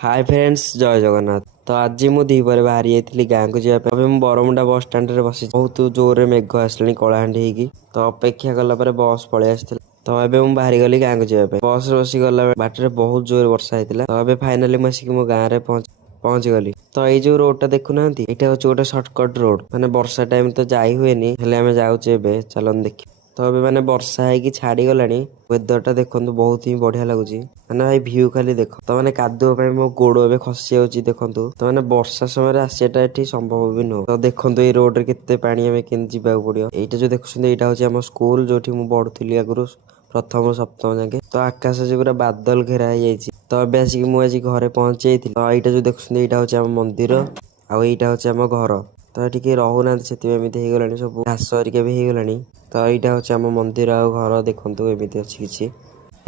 Hi friends जय जगन्नाथ। तो आज मु दीपरे बाहरी जाइली गाँव को जावाई। अबे मु बरमुंडा बस स्टाण्ड रे बसी। बहुत जोर मेघ आसलानी कलाहांडी होगी। तो अपेक्षा कला बस पलि आसाला। तो एबे मु बाहरी गली गाँव को जावाई। बस रे बसी गला बाटर बहुत जोर वर्षा होता। तो एबे फाइनाली मु आसिक मो गाँव रे पहुंच गली। तो ये जो रोड टा देखु ना यहाँ हूँ गोटे सर्टकट रोड। माने वर्षा टाइम तो जाई हुए हेले आमे जाउचे एबे चलन देखि। तो अबे माने वर्षा है छाड़ी गलानी। वेदर टा देखो बहुत ही बढ़िया लगुच। माने भाई व्यू खाली देख। तो मैंने कादुआ पे मो गोड़ ए खसी जाऊँगी देखु। तो मैंने वर्षा समय आसाटा ये संभव भी नुह। तो देखो ये रोड रे केते पानी आमे केमती जीवाक पड़ियो। एटा जो देखुछन एटा होची हम स्कूल जोठी मु पढुथली आगुरु प्रथम सप्तम जाके। तो आकाश से पूरा बादल घेरा है। तो एबे आसिक मु आज घरे पहुंची जाइथिली। तो एटा जो देखुछन एटा होची हम मंदिर आ एटा होची हम घर। तो ये किए रहूना से एमती हो सब घास हरिका भी हो गलानी। तो यहाँ हूँ आम मंदिर आ घर देखु एमती अच्छी किसी।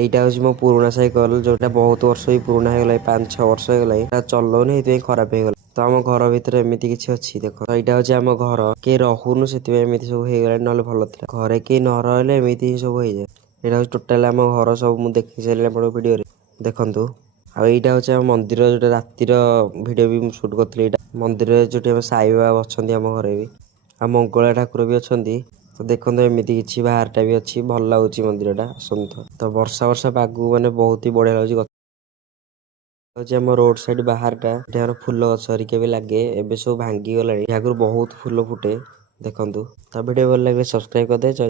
यहाँ हूँ मो पुराणा साइकेल जोटा बहुत वर्ष ही पुराना होगा 5-6 वर्ष होगा चलाऊनी ये खराब हो गला। तो आम घर भितर एमती किसी अच्छी देख। तो यहाँ हूँ आम घर किए रहूनु से सब होगा ना भल था घरे किए न रही एमती सब हो जाए। यहाँ हूँ टोटाल आम घर सब मुझे देखी सारे भिडियो देखु। आईटा हूँ आम मंदिर जो रातिर भिडियो भी सुट करी। मंदिर जो साई बाबा अच्छा आम घर भी आ मंगला ठाकुर भी अच्छा। तो देखो एमती किसी बाहरटा भी अच्छी भल लगुच मंदिर टा आसत। तो वर्षा वर्षा पागु मैंने बहुत ही बढ़िया लगे। आम रोड साइड बाहरटा फुल गछ हरिका भी लगे एबे सब भांगी गला। बहुत फुल फुटे देखु। तो वीडियो भल लगे सब्सक्राइब कर दे।